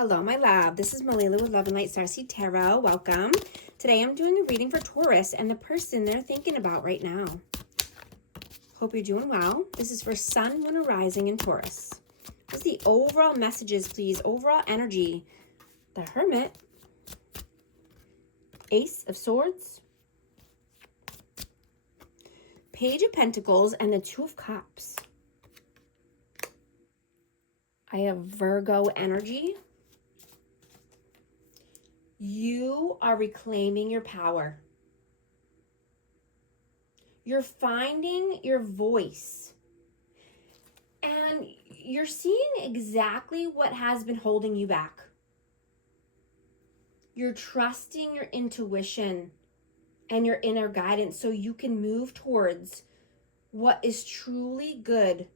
Hello, my love. This is Malila with Love and Light Starseed Tarot. Welcome. Today I'm doing a reading for Taurus and the person they're thinking about right now. Hope you're doing well. This is for Sun, Moon, and Rising in Taurus. What's the overall messages, please? Overall energy. The Hermit. Ace of Swords. Page of Pentacles and the Two of Cups. I have Virgo energy. You are reclaiming your power. You're finding your voice. And you're seeing exactly what has been holding you back. You're trusting your intuition and your inner guidance so you can move towards what is truly good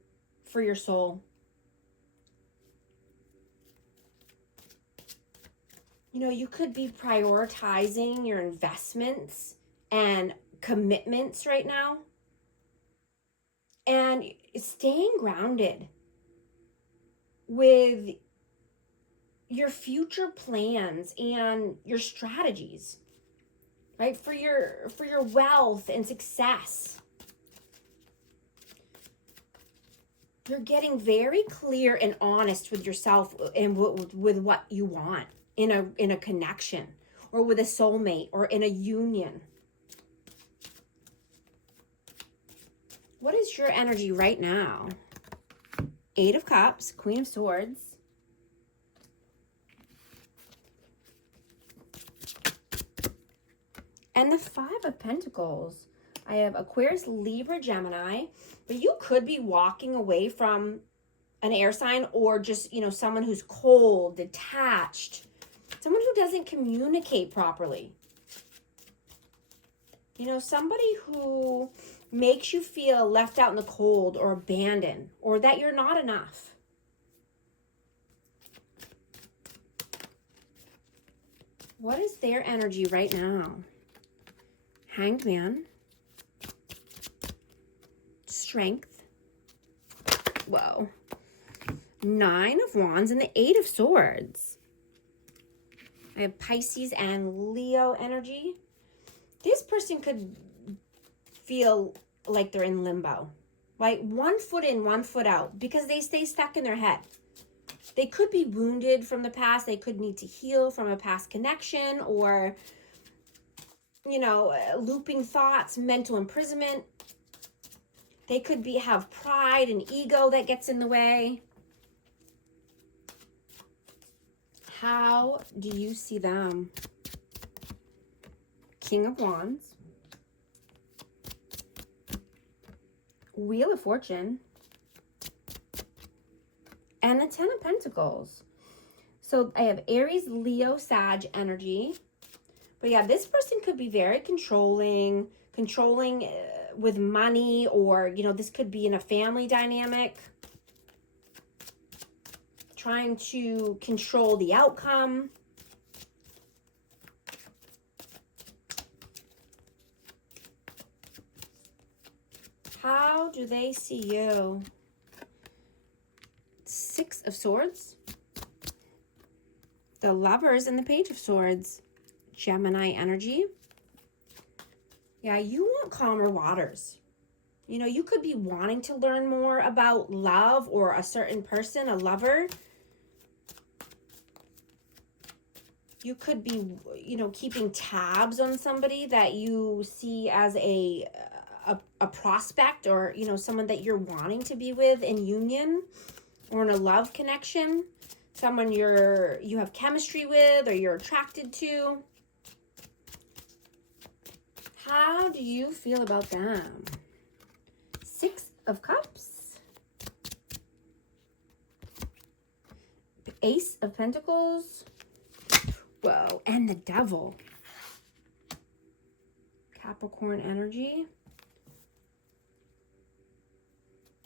for your soul. You know, you could be prioritizing your investments and commitments right now and staying grounded with your future plans and your strategies, right? For your wealth and success. You're getting very clear and honest with yourself and with what you want in a connection, or with a soulmate, or in a union. What is your energy right now? Eight of Cups, Queen of Swords. And the Five of Pentacles. I have Aquarius, Libra, Gemini. But you could be walking away from an air sign, or just, you know, someone who's cold, detached, someone who doesn't communicate properly. You know, somebody who makes you feel left out in the cold or abandoned, or that you're not enough. What is their energy right now? Hanged Man. Strength. Whoa. Nine of Wands and the Eight of Swords. I have Pisces and Leo energy. This person could feel like they're in limbo, right? One foot in, one foot out, because they stay stuck in their head. They could be wounded from the past. They could need to heal from a past connection, or, you know, looping thoughts, mental imprisonment. They could have pride and ego that gets in the way. How do you see them? King of Wands. Wheel of Fortune. And the Ten of Pentacles. So I have Aries, Leo, Sag energy. But yeah, this person could be very controlling with money, or, you know, this could be in a family dynamic, trying to control the outcome. How do they see you? Six of Swords. The Lovers and the Page of Swords. Gemini energy. Yeah, you want calmer waters. You know, you could be wanting to learn more about love, or a certain person, a lover. You could be, you know, keeping tabs on somebody that you see as a prospect, or, you know, someone that you're wanting to be with in union, or in a love connection. Someone you have chemistry with, or you're attracted to. How do you feel about them? Six of Cups. Ace of Pentacles. Whoa, and the Devil. Capricorn energy.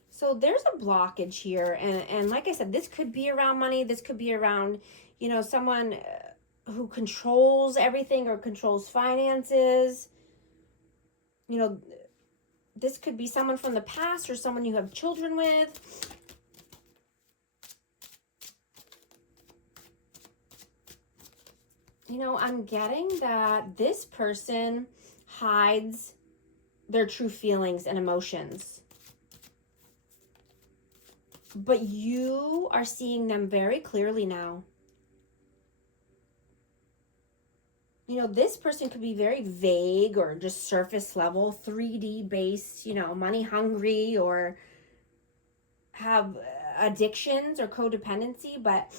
So there's a blockage here. And like I said, this could be around money. This could be around, you know, someone who controls everything, or controls finances. You know, this could be someone from the past, or someone you have children with. You know, I'm getting that this person hides their true feelings and emotions. But you are seeing them very clearly now. You know, this person could be very vague or just surface level, 3D based, you know, money hungry, or have addictions or codependency, but,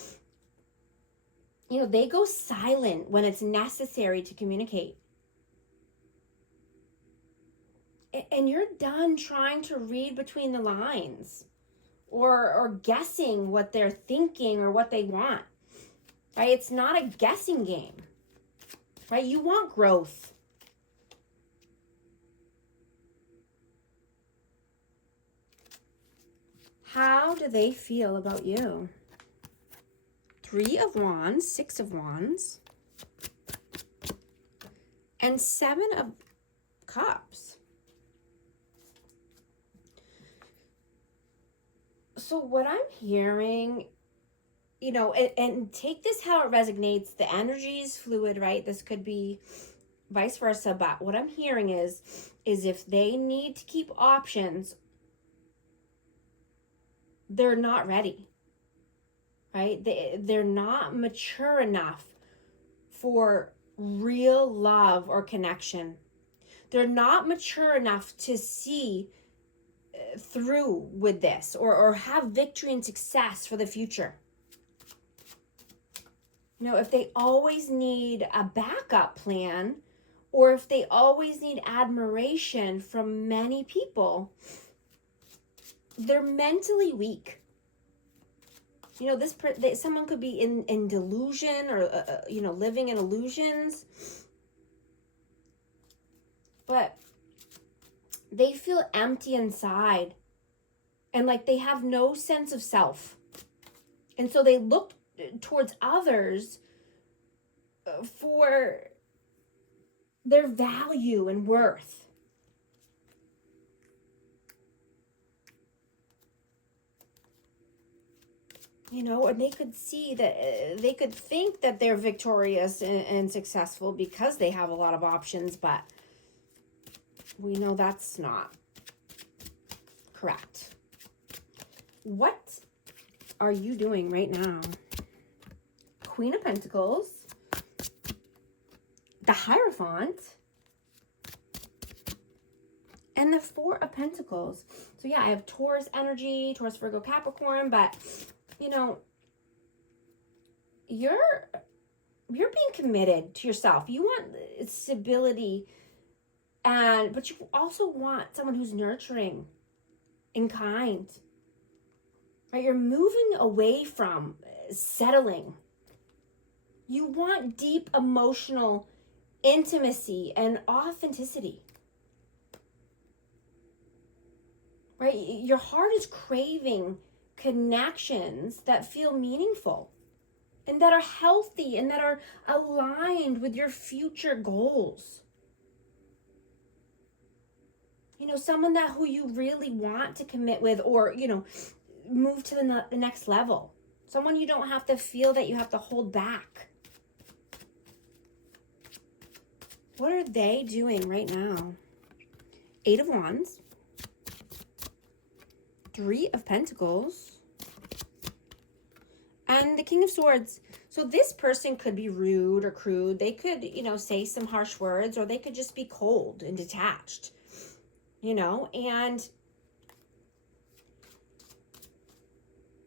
you know, they go silent when it's necessary to communicate. And you're done trying to read between the lines or guessing what they're thinking or what they want, right? It's not a guessing game. Right? You want growth. How do they feel about you? 3 of Wands, 6 of Wands, and 7 of Cups. So what I'm hearing, you know, and take this how it resonates. The energy is fluid, right? This could be vice versa, but what I'm hearing is if they need to keep options, they're not ready, right? They're not mature enough for real love or connection. They're not mature enough to see through with this or have victory and success for the future. You know, if they always need a backup plan, or if they always need admiration from many people, they're mentally weak. You know, someone could be in delusion or, you know, living in illusions. But they feel empty inside and like they have no sense of self. And so they look towards others for their value and worth. You know, and they could see that, they could think that they're victorious and successful because they have a lot of options, but we know that's not correct. What are you doing right now? Queen of Pentacles, the Hierophant, and the 4 of Pentacles. So yeah, I have Taurus energy, Taurus, Virgo, Capricorn, but you know, you're being committed to yourself. You want stability, but you also want someone who's nurturing and kind. Right? You're moving away from settling. You want deep emotional intimacy and authenticity. Right? Your heart is craving connections that feel meaningful and that are healthy and that are aligned with your future goals. You know, someone who you really want to commit with, or, you know, move to the next level. Someone you don't have to feel that you have to hold back. What are they doing right now? 8 of Wands, 3 of Pentacles, and the King of Swords. So this person could be rude or crude. They could, you know, say some harsh words, or they could just be cold and detached, you know, and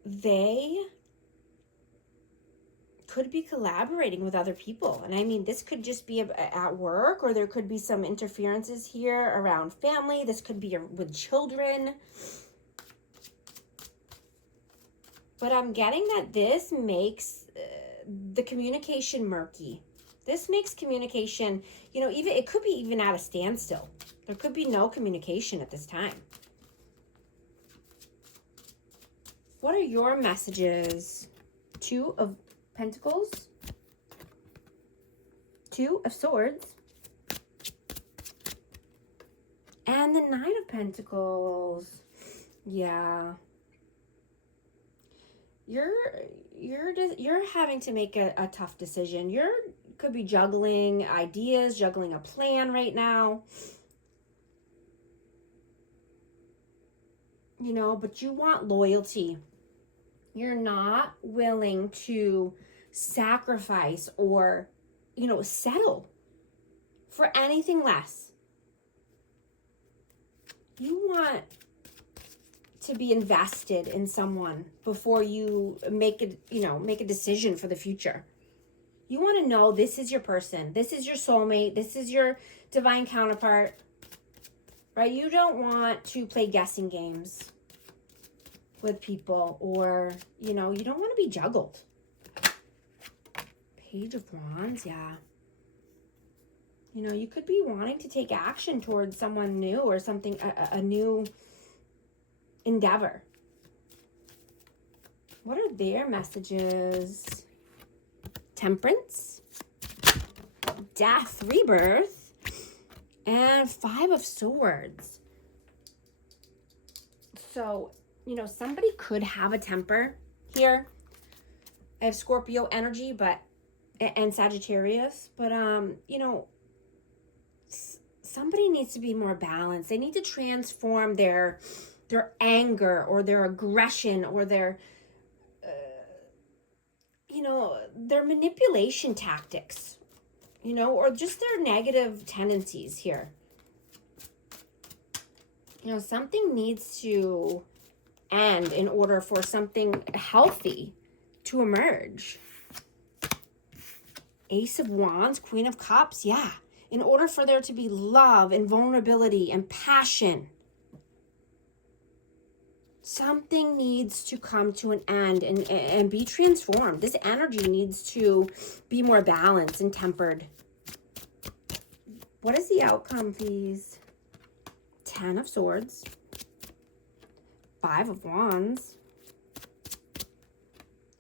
they could be collaborating with other people. And I mean, this could just be at work, or there could be some interferences here around family. This could be with children. But I'm getting that this makes the communication murky. This makes communication, you know, it could be even at a standstill. There could be no communication at this time. What are your messages? 2 of Pentacles, 2 of Swords, and the 9 of Pentacles. Yeah. You're having to make a tough decision. You're could be juggling ideas, juggling a plan right now. You know, but you want loyalty. You're not willing to sacrifice or, you know, settle for anything less. You want to be invested in someone before you make a decision for the future. You want to know this is your person. This is your soulmate. This is your divine counterpart. Right? You don't want to play guessing games with people, or, you know, you don't want to be juggled. Page of Wands, yeah. You know, you could be wanting to take action towards someone new or something, a new endeavor. What are their messages? Temperance, Death, Rebirth, and Five of Swords. So, you know, somebody could have a temper here. I have Scorpio energy, and Sagittarius, but you know, somebody needs to be more balanced. They need to transform their anger or their aggression or their you know, their manipulation tactics, you know, or just their negative tendencies here. You know, something needs to end in order for something healthy to emerge. Ace of Wands, Queen of Cups, yeah. In order for there to be love and vulnerability and passion, something needs to come to an end and be transformed. This energy needs to be more balanced and tempered. What is the outcome, please? 10 of Swords, 5 of Wands,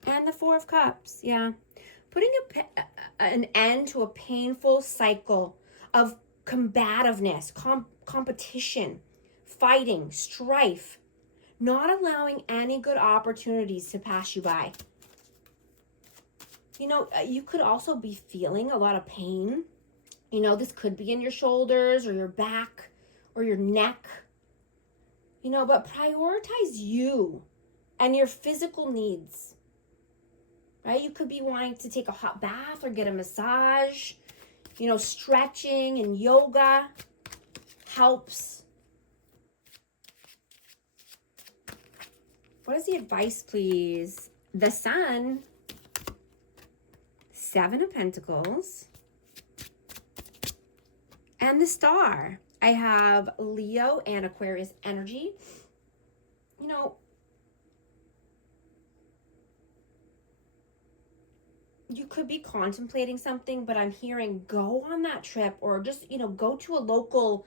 and the 4 of Cups. Yeah. Putting an end to a painful cycle of combativeness, competition, fighting, strife, not allowing any good opportunities to pass you by. You know, you could also be feeling a lot of pain. You know, this could be in your shoulders or your back or your neck. You know, but prioritize you and your physical needs. Right? You could be wanting to take a hot bath or get a massage. You know, stretching and yoga helps. What is the advice, please? The Sun, 7 of Pentacles, and the Star. I have Leo and Aquarius energy. You know, you could be contemplating something, but I'm hearing go on that trip, or just, you know, go to a local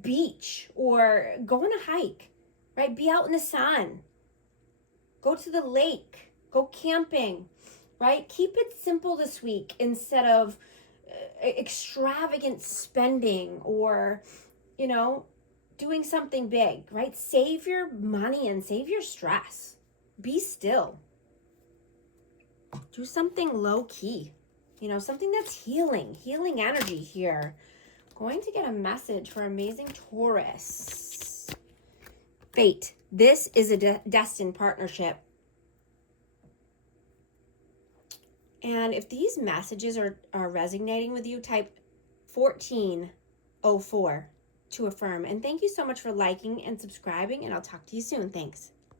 beach or go on a hike, right? Be out in the sun. Go to the lake, go camping, right? Keep it simple this week instead of extravagant spending or, you know, doing something big, right? Save your money and save your stress. Be still. Do something low key, you know, something that's healing energy here. Going to get a message for amazing Taurus. Fate. This is a destined partnership. And if these messages are resonating with you, type 1404 to affirm. And thank you so much for liking and subscribing, and I'll talk to you soon. Thanks.